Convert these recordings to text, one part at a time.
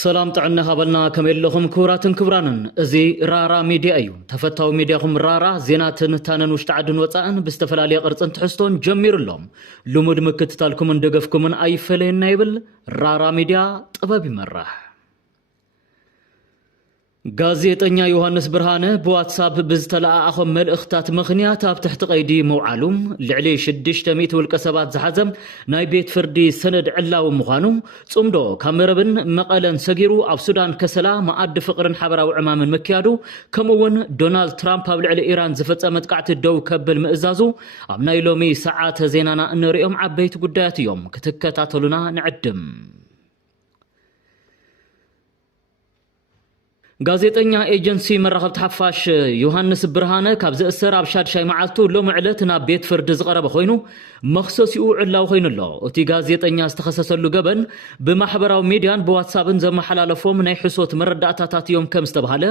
سلام تعنا هبلنا كملهم كوراتن كبرانن ازي رارا ميديا ايو تفتاو ميدياهم رارا زيناتن تانن وشتعدن وطاقن بستفلالي قرصن تحستون جمير اللهم لمود مكتتالكم اندقفكم اي فلين نايبل رارا ميديا طباب يمرح ጋዜጠኛ ዮሐንስ ብርሃነ በዋትስአፕ ብዝተላኣኸ መልእኽታት ምኽንያት ኣብ ትሕቲ ቀይዲ መውዓሉም ልዕሊ 600 ውልቀ ሰባት ዝሓዘም ናይ ቤት ፍርዲ ሰነድ ዕላው ምዃኑ ጽምዶ ካሜረብን መቐለን ሰጊሩ ኣብ ሱዳን ከሰላ ማኣዲ ፍቅርን ሓበራዊ ዕማምን መክያዱ ከምኡውን ዶናልድ ትራምፕ ኣብ ልዕሊ ኢራን ዝፈጸመ ጥቃዕቲ ደው ከብል ምእዛዙ ኣብ ናይ ሎሚ ሰዓተ ዜናና እንሪኦም ዓበይቲ ጉዳያት እዮም ክትከታተሉና ንዕድም ጋዜጠኛ ኤጀንሲ መራኸብቲ ሓፋሽ ዮሐንስ ብርሃነ ካብ ዝእሰር ኣብ ሻድሻይ መዓልቱ ሎሚ ዕለት ናብ ቤት ፍርዲ ዝቐረበ ኮይኑ መኽሰሲኡ ዕላው ኮይኑሎ እቲ ጋዜጠኛ ዝተኸሰሰሉ ገበን ብማሕበራዊ ሚድያን ብዋትስአፕን ዘመሓላለፎም ናይ ሕሶት መረዳእታታት እዮም ከም ዝተባሃለ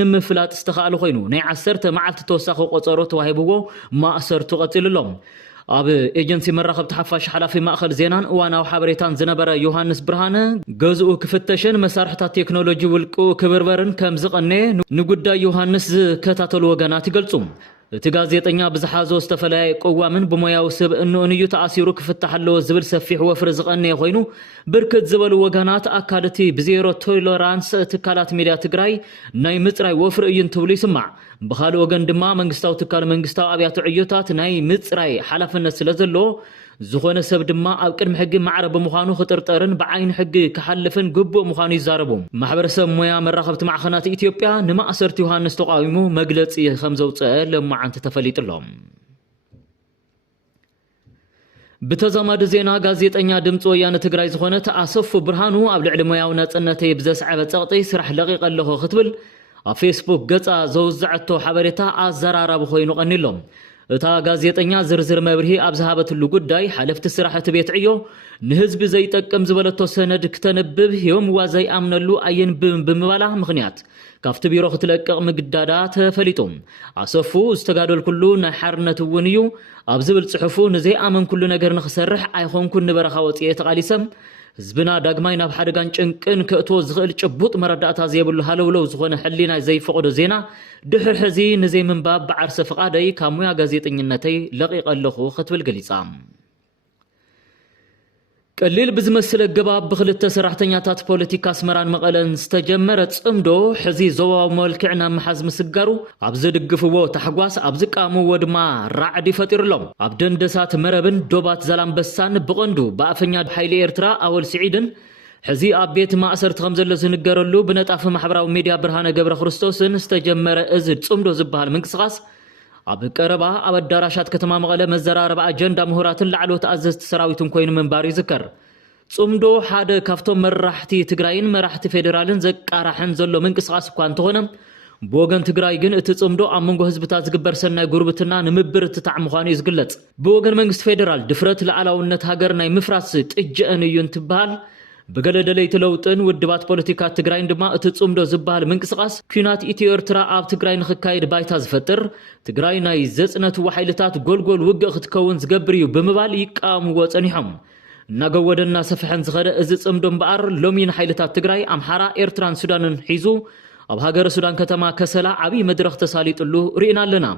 ንምፍላጥ ዝተኻእለ ኮይኑ ናይ 10 መዓልቲ ተወሳኺ ቆፀሮ ተዋሂብዎ ማእሰርቱ ቀፂሉሎም ኣብ ኤጀንሲ መራኸብቲ ሓፋሽ ሓላፊ ማእኸል ዜናን እዋናዊ ሓበሬታን ዝነበረ ዮሐንስ ብርሃነ ገዝኡ ክፍተሽን መሳርሕታት ቴክኖሎጂ ውልቁ ክብርበርን ከም ዝቐነየ ንጉዳይ ዮሐንስ ዝከታተሉ ወገናት ይገልጹ እቲ ጋዜጠኛ ብዝሓዞ ዝተፈለየ ቆዋምን ብሞያው ስብእንኡን እዩ ተኣሲሩ ክፍታሕ ኣለዎ ዝብል ሰፊሕ ወፍሪ ዝቐነየ ኮይኑ ብርክት ዝበሉ ወገናት ኣካልቲ ብዜሮ ቶለራንስ ትካላት ሚድያ ትግራይ ናይ ምፅራይ ወፍሪ እዩ እንትብሉ ይስማዕ ብኻልእ ወገን ድማ መንግስታዊ ትካል መንግስታዊ ኣብያተ ዕዮታት ናይ ምፅራይ ሓላፍነት ስለዘሎ ዝኾነ ሰብ ድማ ኣብ ቅድሚ ሕጊ ማዕረ ብምዃኑ ክጥርጠርን ብዓይን ሕጊ ክሓልፍን ግቡእ ምዃኑ ይዛረቡ ማሕበረሰብ ሞያ መራኸብቲ ማዕኸናት ኢትዮጵያ ንማእሰርቲ ዮሐንስ ተቃዊሙ መግለጺ ከም ዘውፅአ ለማዓንቲ ተፈሊጥሎም بتزامد زينا غازيطኛ ድምፂ ወያነ ትግራይ ዝኾነ ተኣሰፉ ብርሃኑ ኣብ ልዕሊ ሞያው ናጽነተይ ብዘስዓበ ጸቕጢ ስራሕ ለቂቕ ኣለኹ ክትብል ኣብ ፌስቡክ ገጻ ዘውዝዐቶ ሓበሬታ ኣዘራራብ ኮይኑ ቀኒሎም እታ ጋዜጠኛ ዝርዝር መብርሂ ኣብ ዝሃበትሉ ጉዳይ ሓለፍቲ ስራሕቲ ቤት ዕዮ ንህዝቢ ዘይጠቅም ዝበለቶ ሰነድ ክተነብብ ዮም ዋዘይ ኣምነሉ ኣየንብብን ብምባላ ምኽንያት ካብቲ ቢሮ ክትለቅቕ ምግዳዳ ተፈሊጦም ኣሰፉ ዝተጋደል ኩሉ ናይ ሓርነት እውን እዩ ኣብ ዝብል ጽሑፉ ንዘይ ኣመን ኩሉ ነገር ንኽሰርሕ ኣይኾንኩን ንበረኻ ወፂኤ ተቓሊሰም ህዝብና ዳግማይ ናብ ሓደጋን ጭንቅን ክእትዎ ዝኽእል ጭቡጥ መረዳእታ ዘየብሉ ሃለውለው ዝኾነ ሕሊና ዘይፈቕዶ ዜና ድሕር ሕዚ ንዘይ ምንባብ ብዓርሰ ፍቓደይ ካብ ሙያ ጋዜጠኝነተይ ለቂቕ ኣለኹ ክትብል ገሊጻ ቀሊል ብዝመስለ ገባብ ብኽልተ ሰራሕተኛታት ፖለቲካ ኣስመራን መቐለን ዝተጀመረ ጽምዶ ሕዚ ዞባዊ መልክዕና መሓዝ ምስጋሩ ኣብ ዝድግፍዎ ተሓጓስ ኣብ ዝቃምዎ ድማ ራዕዲ ፈጢሩሎም ኣብ ደንደሳት መረብን ዶባት ዛላምበሳን ብቐንዱ ብኣፈኛ ሓይሊ ኤርትራ ኣወል ስዒድን ሕዚ ኣብ ቤት ማእሰርቲ ከም ዘሎ ዝንገረሉ ብነጣፊ ማሕበራዊ ሚድያ ብርሃነ ገብረ ክርስቶስን ዝተጀመረ እዚ ጽምዶ ዝበሃል ምንቅስቓስ ኣብ ቀረባ ኣብ ኣዳራሻት ከተማ መቐለ መዘራረብ ኣጀንዳ ምሁራትን ላዕሎት ኣዘዝቲ ሰራዊትን ኮይኑ መንባር ይዝከር ጽምዶ ሓደ ካብቶም መራሕቲ ትግራይን መራሕቲ ፌደራልን ዘቃራሕን ዘሎ ምንቅስቓስ እኳ እንተኾነ ብወገን ትግራይ ግን እቲ ጽምዶ ኣብ መንጎ ህዝብታት ዝግበር ሰናይ ጉርብትና ንምብር እትታዕ ምዃኑ ይዝግለጽ ብወገን መንግስቲ ፌደራል ድፍረት ለዓላውነት ሃገር ናይ ምፍራስ ጥጅአን እዩ እንትበሃል በገለደለይ ተለውጥን ውድባት ፖለቲካ ትግራይን ድማ እቲ ጽምዶ ዝበሃል ምንቅስቓስ ኩናት ኢትዮ ኤርትራ ኣብ ትግራይ ንኽካየድ ባይታ ዝፈጥር ትግራይ ናይ ዘጽነቱ ሓይልታት ጎልጎል ውግእ ክትከውን ዝገብር እዩ ብምባል ይቃወምዎ ጸኒሖም እናገወደና ሰፍሐን ዝኸደ እዚ ጽምዶ እምበኣር ሎሚ ንሓይልታት ትግራይ ኣምሓራ ኤርትራን ሱዳንን ሒዙ ኣብ ሃገረ ሱዳን ከተማ ከሰላ ዓብይ መድረኽ ተሳሊጥሉ ርኢና ኣለና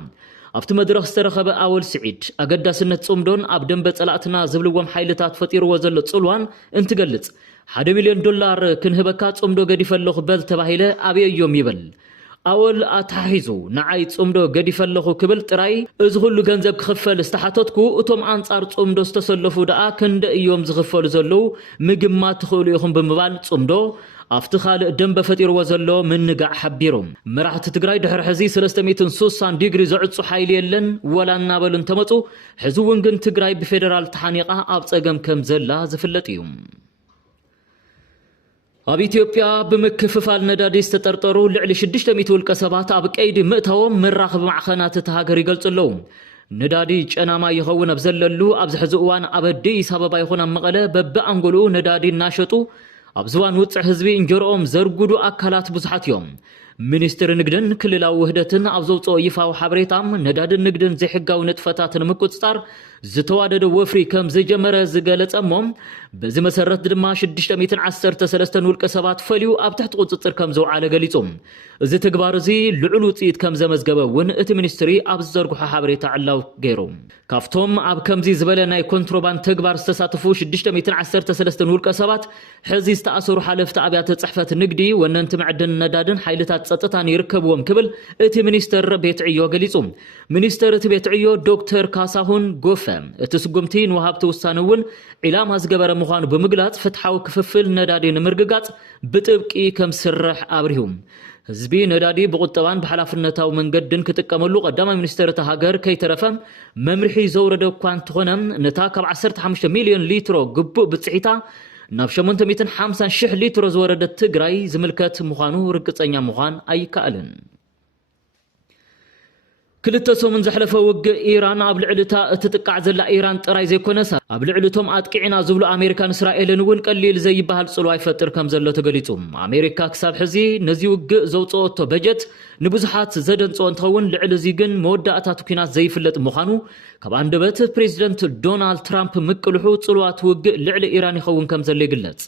ኣብቲ መድረኽ ዝተረኸበ ኣወል ስዒድ ኣገዳስነት ጽምዶን ኣብ ደንበ ጸላእትና ዝብልዎም ሓይልታት ፈጢርዎ ዘሎ ጽልዋን እንትገልጽ $1 ሚልዮን ክንህበካ ጽምዶ ገዲፈለኹ በል ተባሂለ ኣብዮም ይብል ኣወል ኣታሒዙ ንዓይ ጽምዶ ገዲፈለኹ ክብል ጥራይ እዚ ሁሉ ገንዘብ ክኽፈል ዝተሓተትኩ እቶም ኣንጻር ጽምዶ ዝተሰለፉ ደኣ ክንደ እዮም ዝኽፈሉ ዘለው ምግማት ትኽእሉ ኢኹም ብምባል ጽምዶ ኣብቲ ካልእ ደንበ ፈጢርዎ ዘሎ ምንጋዕ ሓቢሮም መራሕቲ ትግራይ ድሕሪ ሕዚ 360 ዲግሪ ዘዕፁ ሓይሊ የለን ወላ እናበሉን ተመፁ ሕዚ እውን ግን ትግራይ ብፌደራል ተሓኒቓ ኣብ ጸገም ከም ዘላ ዝፍለጥ እዩ ኣብ ኢትዮጵያ ብምክፍፋል ነዳዲ ዝተጠርጠሩ ልዕሊ 600 ውልቀ ሰባት ኣብ ቀይዲ ምእታዎም መራኸቢ ማዕኸናት ተሃገር ይገልጽለው ነዳዲ ጨናማ ይኸውን ኣብ ዘለሉ ኣብ ዝሕዚ እዋን ኣብ ኣዲስ ኣበባ ይኹን ኣብ መቐለ በብኣንጎልኡ ነዳዲ እናሸጡ ኣብ ዝዋን ውፅዕ ህዝቢ እንጀሮኦም ዘርጉዱ ኣካላት ብዙሓት እዮም ሚኒስትር ንግድን ክልላዊ ውህደትን ኣብ ዘውፅኦ ይፋዊ ሓበሬታም ነዳድን ንግድን ዘይሕጋዊ ንጥፈታትን ምቁፅጻር ዝተዋደደ ወፍሪ ከም ዝጀመረ ዝገለጸሞም በዚ መሰረት ድማ 613 ውልቀ ሰባት ፈልዩ ኣብ ትሕቲ ቁጽጽር ከም ዘውዓለ ገሊጾም እዚ ተግባር እዚ ልዑል ውጽኢት ከም ዘመዝገበ እውን እቲ ሚኒስትሪ ኣብ ዝዘርግሖ ሓበሬታ ዕላው ገይሮም ካፍቶም ኣብ ከምዚ ዝበለ ናይ ኮንትሮባንድ ተግባር ዝተሳተፉ 613 ውልቀ ሰባት ሕዚ ዝተኣሰሩ ሓለፍቲ ኣብያተ ጽሕፈት ንግዲ ወነንቲ ምዕድን ነዳድን ሓይልታት ጸጥታን ይርከብዎም ክብል እቲ ሚኒስተር ቤት ዕዮ ገሊጹ ሚኒስተር እቲ ቤት ዕዮ ዶክተር ካሳሁን ጎፈ እቲ ስጉምቲ ንወሃብቲ ውሳነ እውን ዒላማ ዝገበረ ምዃኑ ብምግላጽ ፍትሓዊ ክፍፍል ነዳዲ ንምርግጋጽ ብጥብቂ ከም ስራሕ ኣብሪሁም ህዝቢ ነዳዲ ብቁጠባን በሓላፍነታዊ መንገድን ክጥቀመሉ ቀዳማይ ሚኒስተር እቲ ሃገር ከይተረፈ መምርሒ ዘውረደ እኳ እንትኾነ ነታ ካብ 15 ሚልዮን ሊትሮ ግቡእ ብጽሒታ ናብ 850,000 ሊትሮ ዝወረደት ትግራይ ዝምልከት ምዃኑ ርግጸኛ ምዃን ኣይከኣልን ክልተ ሰሙን ዘሕለፈ ውግእ ኢራን ኣብ ልዕልታ እትጥቃዕ ዘላ ኢራን ጥራይ ዘይኮነስ ኣብ ልዕልቶም ኣጥቂዕና ዝብሉ ኣሜሪካን እስራኤልን እውን ቀሊል ዘይበሃል ጽልዋ ይፈጥር ከም ዘሎ ተገሊጹ ኣሜሪካ ክሳብ ሕዚ ነዚ ውግእ ዘውጽኦቶ በጀት ንብዙሓት ዘደንጽኦ እንትኸውን ልዕሊ እዚ ግን መወዳእታት ኩናት ዘይፍለጥ ምዃኑ ካብ አንደበት ፕሬዚደንት ዶናልድ ትራምፕ ምቅልሑ ጽልዋት ውግእ ልዕሊ ኢራን ይኸውን ከም ዘሎ ይግለጽ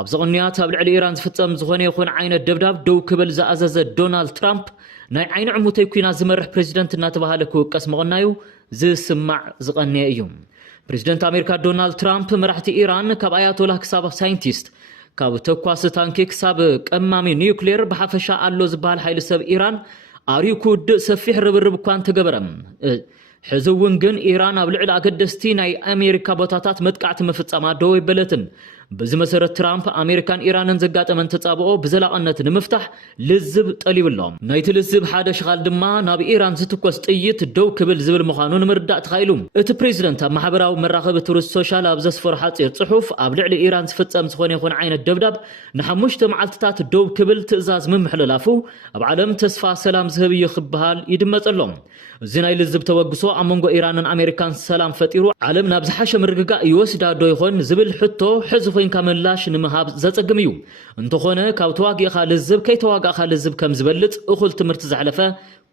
ኣብ ዘቕንያት ኣብ ልዕሊ ኢራን ዝፍጸም ዝኾነ ይኹን ዓይነት ደብዳብ ደው ክብል ዝኣዘዘ ዶናልድ ትራምፕ ናይ ዓይኒ ዕሙተይ ኩናት ዝመርሕ ፕሬዚደንት እናተባሃለ ክውቀስ መቕናዩ ዝስማዕ ዝቐንየ እዩ ፕሬዚደንት ኣሜሪካ ዶናልድ ትራምፕ መራሕቲ ኢራን ካብ ኣያቶላ ክሳብ ሳይንቲስት ካብ ተኳሲ ታንኪ ክሳብ ቀማሚ ኒውክሌር ብሓፈሻ ኣሎ ዝበሃል ሓይሊ ሰብ ኢራን ኣርዩ ክውድእ ሰፊሕ ርብርብ እኳ እንተገበረም ሕዚ እውን ግን ኢራን ኣብ ልዕሊ ኣገደስቲ ናይ ኣሜሪካ ቦታታት መጥቃዕቲ ምፍጸማ ዶ ይበለትን በዚ መሰረት ትራምፕ ኣሜሪካን ኢራንን ዘጋጠመን ተጻብኦ ብዘላቕነት ንምፍታሕ ልዝብ ጠሊብሎም ናይቲ ልዝብ ሓደ ሽኻል ድማ ናብ ኢራን ዝትኮስ ጥይት ደው ክብል ዝብል ምዃኑ ንምርዳእ ተኻኢሉ እቲ ፕሬዚደንት ኣብ ማሕበራዊ መራኸቢ ትሩዝ ሶሻል ኣብ ዘስፈሮ ሓፂር ጽሑፍ ኣብ ልዕሊ ኢራን ዝፍጸም ዝኾነ ይኹን ዓይነት ደብዳብ ንሓሙሽተ መዓልትታት ደው ክብል ትእዛዝ ምምሕልላፉ ኣብ ዓለም ተስፋ ሰላም ዝህብ እዩ ክበሃል ይድመጸሎም እዚ ናይ ልዝብ ተወግሶ ኣብ መንጎ ኢራንን ኣሜሪካን ሰላም ፈጢሩ ዓለም ናብ ዝሓሸ ምርግጋእ ይወስዳ ዶ ይኾን ዝብል ሕቶ ሕዚ ኮይንካ ምላሽ ንምሃብ ዘጸግም እዩ እንተኾነ ካብ ተዋጊእኻ ልዝብ ከይተዋጋእኻ ልዝብ ከም ዝበልጽ እኹል ትምህርቲ ዘሕለፈ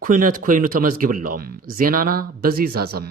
ኩነት ኮይኑ ተመዝጊብሎም ዜናና በዚ ዛዘም